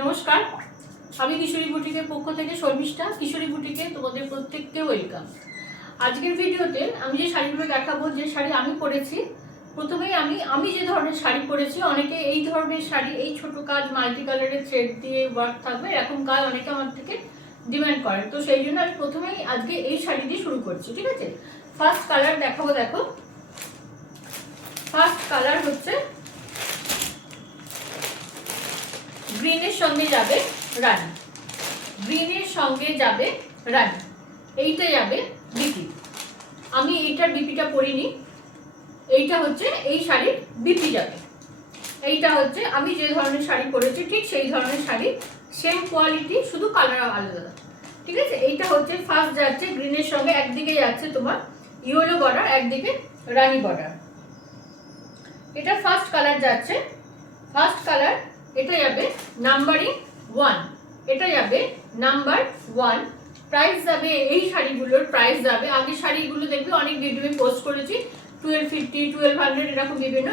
নমস্কার, আমি কিশোরী বুটিকের পক্ষ থেকে শর্মিষ্ঠা। কিশোরী বুটিকে তোমাদের প্রত্যেককে ওয়েলকাম। আজকের ভিডিওতে আমি যে শাড়িগুলো দেখাবো, যে শাড়ি আমি পরেছি, প্রথমেই আমি যে ধরনের শাড়ি পরেছি, অনেকে এই ধরনের শাড়ি, এই ছোট কাজ মাল্টি কালারের থ্রেড দিয়ে ওয়ার্ক থাকবে, এরকম কাজ অনেকে আমার থেকে ডিমান্ড করে। তো সেই জন্য আমি প্রথমেই আজকে এই শাড়ি দিয়ে শুরু করছি, ঠিক আছে? ফার্স্ট কালার দেখাবো। দেখো, ফার্স্ট কালার হচ্ছে গ্রিনের সঙ্গে যাবে রানী, গ্রিনের সঙ্গে যাবে রানী, এইটা যাবে বিপি। আমি এইটার বিপিটা পরিনি, এইটা হচ্ছে এই শাড়ির বিপি যাবে। এইটা হচ্ছে আমি যে ধরনের শাড়ি পরেছি ঠিক সেই ধরনের শাড়ি, সেম কোয়ালিটি, শুধু কালার আলাদা, ঠিক আছে? এইটা হচ্ছে ফার্স্ট যাচ্ছে গ্রিনের সঙ্গে, একদিকে যাচ্ছে তোমার ইয়েলো বর্ডার, একদিকে রানী বর্ডার। এটা ফার্স্ট কালার যাচ্ছে। ফার্স্ট কালার এটা যাবে নাম্বারিং 1, এটা যাবে নাম্বার 1। প্রাইস যাবে, এই শাড়িগুলোর প্রাইস যাবে, আগে শাড়িগুলো দেখবে অনেক ভিডিও পোস্ট করেছি 1250, 1200 এরকম বিভিন্ন,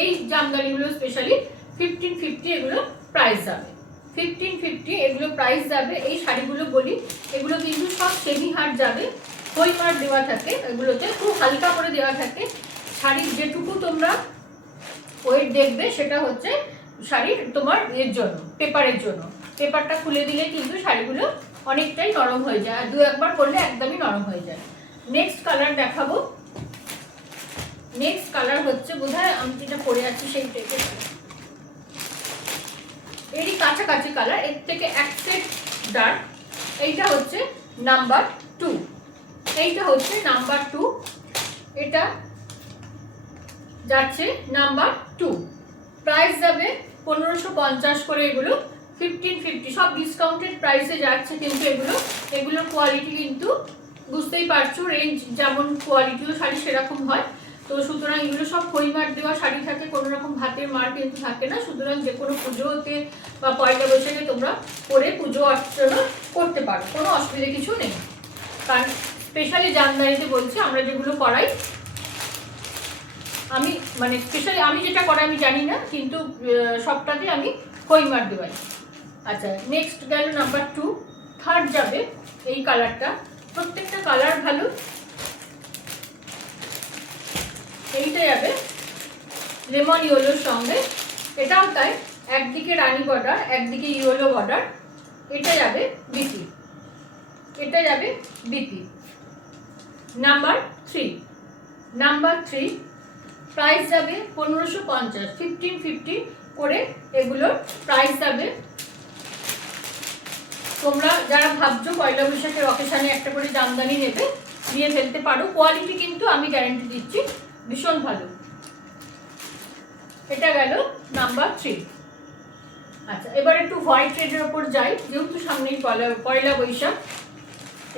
এই জামদানিগুলো স্পেশালি 1550 এগুলো প্রাইস যাবে, 1550 এগুলো প্রাইস যাবে। এই শাড়িগুলো বলি, এগুলো কিন্তু সব সেমি হাট যাবে, হলমার্ক দেওয়া থাকে, এগুলোতে খুব হালকা করে দেওয়া থাকে। শাড়ির যেটুকু তোমরা ওয়েট দেখবে সেটা হচ্ছে শাড়ির তোমার এর জন্য, পেপারের জন্য। পেপারটা খুলে দিলে কিন্তু শাড়িগুলো অনেকটাই নরম হয়ে যায়, আর দু একবার করলে একদমই নরম হয়ে যায়। নেক্সট কালার দেখাবো। নেক্সট কালার হচ্ছে, বোধহয় আমি যেটা পরে আছি সেই টাইপের, এরই কাছাকাছি কালার, এর থেকে এক সেট ডার্ক। এইটা হচ্ছে নাম্বার 2, এইটা হচ্ছে নাম্বার 2, এটা যাচ্ছে নাম্বার 2। প্রাইস যাবে 1550 করে, এগুলো 1550, সব ডিসকাউন্টেড প্রাইসে যাচ্ছে। কিন্তু এগুলোর কোয়ালিটি কিন্তু বুঝতেই পারছো, রেঞ্জ যেমন কোয়ালিটিও শাড়ি সেরকম হয়। তো সুতরাং এগুলো সব হলমার্ক দেওয়া শাড়ি থাকে, কোনো রকম হাতের মার কিন্তু থাকে না। সুতরাং যে কোনো পুজোতে বা পয়লা বৈশাখে তোমরা পরে পুজো অর্চনা করতে পারো, কোনো অসুবিধা কিছু নেই। কারণ স্পেশালি জামদানিতে বলছি, আমরা যেগুলো করাই, আমি মানে স্পেশালি আমি যেটা করাই আমি জানি না, কিন্তু সবটাতে আমি হলমার্ক দেওয়াই। আচ্ছা, নেক্সট গেল নাম্বার 2। থার্ড যাবে এই কালারটা, প্রত্যেকটা কালার ভালো। এইটা যাবে লেমন ইয়েলোর সঙ্গে, এটাও তাই, একদিকে রানী বর্ডার, একদিকে ইয়েলো বর্ডার। এটা যাবে বিপি, এটা যাবে বিপি। নাম্বার 3, নাম্বার 3 প্রাইস যাবে 1550, 1550 করে এগুলোর প্রাইস যাবে। তোমরা যারা ভাবছো পয়লা বৈশাখের অকেশানে একটা করে জামদানি নেবে, নিয়ে ফেলতে পারো। কোয়ালিটি কিন্তু আমি গ্যারান্টি দিচ্ছি ভীষণ ভালো। এটা গেল নাম্বার 3। আচ্ছা, এবার একটু হোয়াইট রেডের ওপর যাই, যেহেতু সামনেই পয়লা বৈশাখ,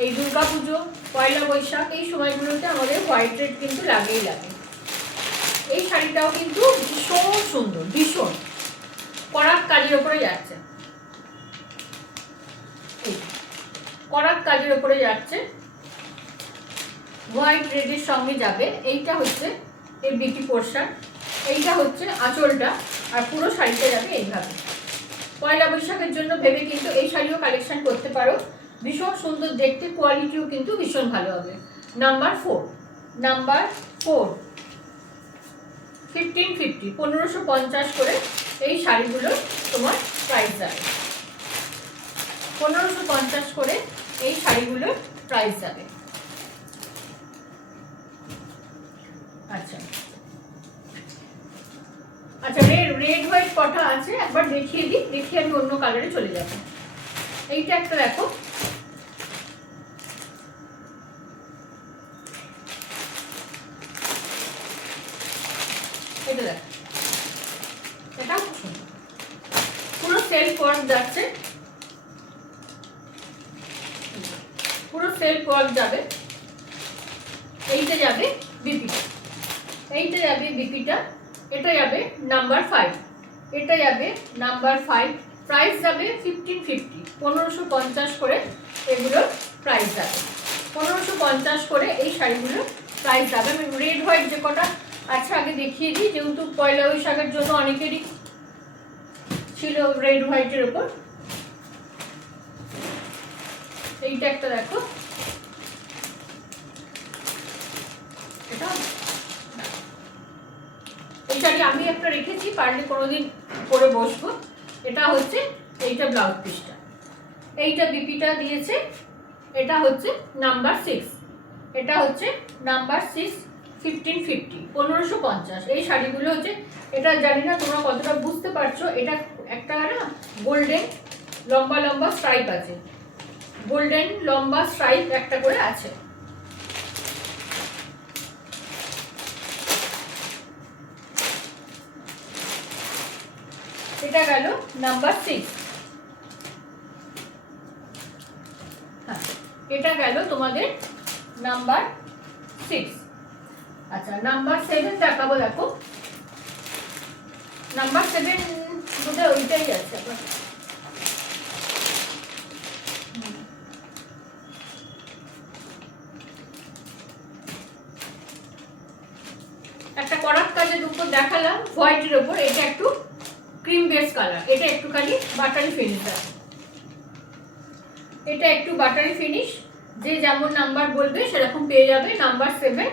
এই দুর্গা পুজো, পয়লা বৈশাখ, এই সময়গুলোতে আমাদের হোয়াইট রেড কিন্তু লাগেই লাগে। এই শাড়িটাও কিন্তু ভীষণ সুন্দর, ভীষণ করাত কাজের ওপরে যাচ্ছে, করাত কাজের ওপরে যাচ্ছে, হোয়াইট রেডের সঙ্গে যাবে। এইটা হচ্ছে এর বিপি পোর্শন, এইটা হচ্ছে আঁচলটা, আর পুরো শাড়িটা যাবে এইভাবে। পয়লা বৈশাখের জন্য ভেবে কিন্তু এই শাড়িও কালেকশন করতে পারো, ভীষণ সুন্দর দেখতে, কোয়ালিটিও কিন্তু ভীষণ ভালো হবে। নাম্বার 4, নাম্বার 4 1550, 1550 করে এই শাড়িগুলোর তোমার প্রাইস যাবে, 1550 করে এই শাড়িগুলোর প্রাইস যাবে। আচ্ছা আচ্ছা, রেড হোয়াইট কটা আছে একবার দেখিয়ে দিই, দেখিয়ে আমি অন্য কালারে চলে যাব। এইটা একটা দেখো, এটা দেখো, এটা খুব সুন্দর, পুরো সেলফ ওয়ার্ক যাচ্ছে, পুরো সেলফ ওয়ার্ক যাবে। এইটা যাবে বিপিটা, এইটা যাবে বিপিটা, এটা যাবে নাম্বার 5, এটা যাবে নাম্বার 5। প্রাইস যাবে 1550, 1550 করে এগুলোর প্রাইস যাবে, 1550 করে এই শাড়িগুলোর প্রাইস যাবে। আমি রেড হোয়াইট যে কটা আচ্ছা আগে দেখিয়ে দিই, যেহেতু পয়লা বৈশাখের জন্য অনেকেরই ছিল রেড হোয়াইটের ওপর। এইটা একটা দেখো, এটা এই শাড়ি আমি একটা রেখেছি, পারলে কোনোদিন পরে বসবো। এটা হচ্ছে এইটা ব্লাউজ পিসটা, এইটা বিপিটা দিয়েছে, এটা হচ্ছে নাম্বার 6, এটা হচ্ছে নাম্বার 6 1550 1550। এই শাড়িগুলো হচ্ছে, এটা জানি না তোমরা কতটা বুঝতে পারছো, এটা একটা না গোল্ডেন লম্বা লম্বা স্ট্রাইপ আছে, গোল্ডেন লম্বা স্ট্রাইপ একটা করে আছে। এটা গেল নাম্বার 6। হ্যাঁ, এটা গেল তোমাদের নাম্বার 6। আচ্ছা, নাম্বার 7 দেখাবো। দেখো নাম্বার 7 বোধহয় ওইটাই আছে। একটা করাত কাজের উপর দেখালাম হোয়াইটের ওপর, এটা একটু ক্রিম বেস কালার, এটা একটুখানি বাটারি ফিনিশ আছে, এটা একটু বাটারি ফিনিশ, যে যেমন নাম্বার বলবে সেরকম পেয়ে যাবে। Number 7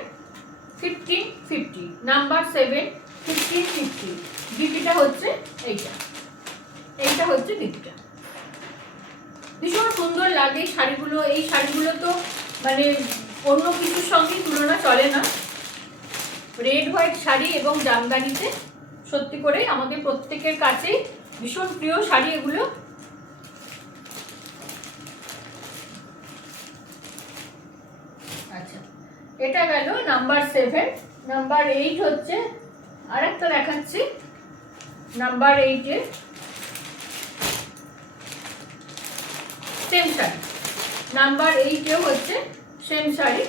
1550, number 7 1550। বিপিটা হচ্ছে এইটা, এইটা হচ্ছে বিপিটা। ভীষণ সুন্দর লাগে শাড়িগুলো। এই শাড়িগুলো তো মানে অন্য কিছুর সঙ্গে তুলনা চলে না। রেড হোয়াইট শাড়ি এবং জামদানিতে সত্যি করে আমাদের প্রত্যেকের কাছেই ভীষণ প্রিয় শাড়ি এগুলো। আচ্ছা, এটা গেল নাম্বার 7। নাম্বার 8 হচ্ছে আরেকটা দেখাচ্ছি, নাম্বার 8-এ সেম শাড়ি, নাম্বার 8-এও হচ্ছে সেম শাড়ি।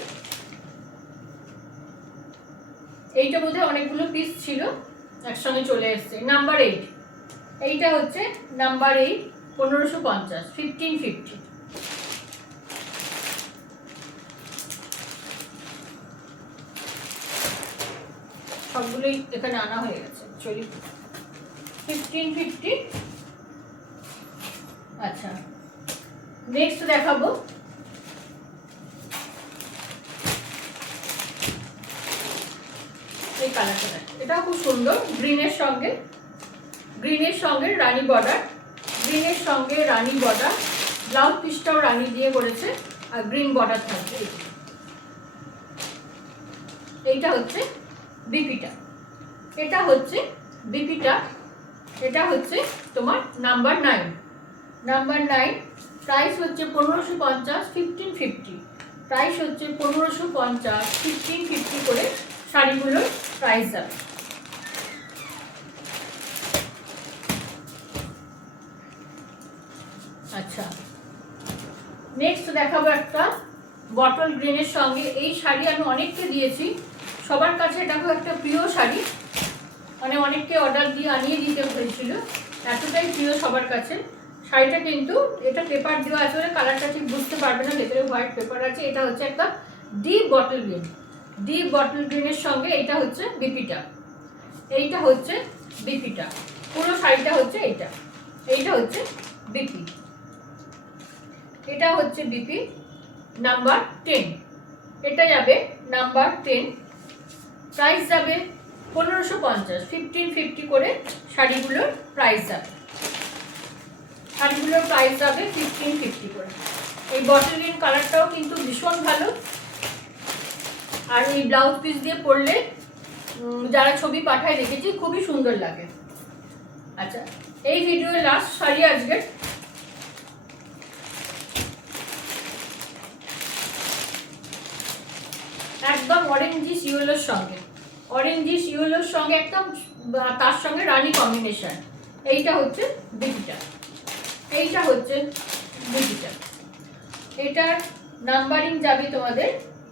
এইটা বোধহয় অনেকগুলো পিস ছিল, একসঙ্গে চলে এসছে। নাম্বার 8, এইটা হচ্ছে নাম্বার 8 1550 1550। সবগুলোই এখানে আনা হয়ে গেছে অ্যাকচুয়ালি। 1550। আচ্ছা, নেক্সট দেখাবো এই কালারটা। এটা খুব সুন্দর, গ্রিনের সঙ্গে, গ্রিনের সঙ্গে রানী বর্ডার, গ্রিনের সঙ্গে রানী বর্ডার, ব্লাউজ পিসটাও রানী দিয়ে করেছে আর গ্রিন বর্ডার থাকবে। এইটা হচ্ছে বিপিটা, এটা হচ্ছে বিপিটা, এটা হচ্ছে তোমার নাম্বার 9। নাম্বার 9 প্রাইস হচ্ছে 1550 1550, প্রাইস হচ্ছে 1550 1550 করে শাড়িগুলোর প্রাইস যাবে। আচ্ছা, নেক্সট দেখাবো একটা বটল গ্রিনের সঙ্গে। এই শাড়ি আমি অনেককে দিয়েছি, সবার কাছে এটা খুব একটা প্রিয় শাড়ি, মানে অনেককে অর্ডার দিয়ে আনিয়ে দিতে হয়েছিল, এতটাই প্রিয় সবার কাছে শাড়িটা। কিন্তু এটা পেপার দেওয়া আছে বলে কালারটা ঠিক বুঝতে পারবে না, ভেতরে হোয়াইট পেপার আছে। এটা হচ্ছে একটা deep bottle green, deep bottle গ্রিনের সঙ্গে এইটা হচ্ছে বিপিটা, এইটা হচ্ছে বিপিটা, পুরো শাড়িটা হচ্ছে এইটা, এইটা হচ্ছে বিপি, এটা হচ্ছে বিপি নাম্বার 10। এটা যাবে নাম্বার 10, প্রাইস যাবে 1550 1550 করে শাড়িগুলোর প্রাইস যাবে, শাড়িগুলোর প্রাইস যাবে 1550 করে। এই বটল গ্রিন কালারটাও কিন্তু ভীষণ ভালো, আর এই ব্লাউজ পিস দিয়ে পরলে যারা ছবি পাঠায় দেখেছি খুবই সুন্দর লাগে। আচ্ছা, এই ভিডিওর লাস্ট শাড়ি আজকে একদম অরেঞ্জিশ ইয়েলোর সঙ্গে, অরেঞ্জিশ ইয়েলোর সঙ্গে একদম, তার সঙ্গে রানী কম্বিনেশন। এইটা হচ্ছে বিপিটা, এইটা হচ্ছে বিপিটা। এটার নাম্বারিং যাবে তোমাদের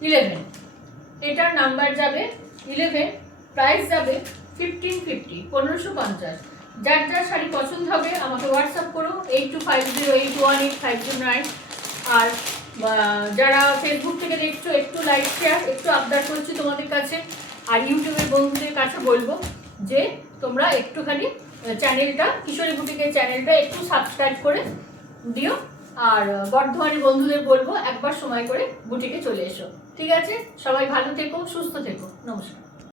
11, এটার নাম্বার যাবে 11, প্রাইস যাবে 1550 1550। যার যার শাড়ি পছন্দ হবে আমাকে হোয়াটসঅ্যাপ করো 8250818509। আর যারা ফেসবুক থেকে দেখছো একটু লাইক শেয়ার একটু আবদার করছি তোমাদের কাছে, আর ইউটিউবের বন্ধুদের কাছে বলবো যে তোমরা একটুখানি চ্যানেলটা, কিশোরী বুটিকের চ্যানেলটা একটু সাবস্ক্রাইব করে দিও। আর বর্ধমানের বন্ধুদের বলবো একবার সময় করে বুটিকে চলে এসো। ঠিক আছে, সবাই ভালো থেকো, সুস্থ থেকো, নমস্কার।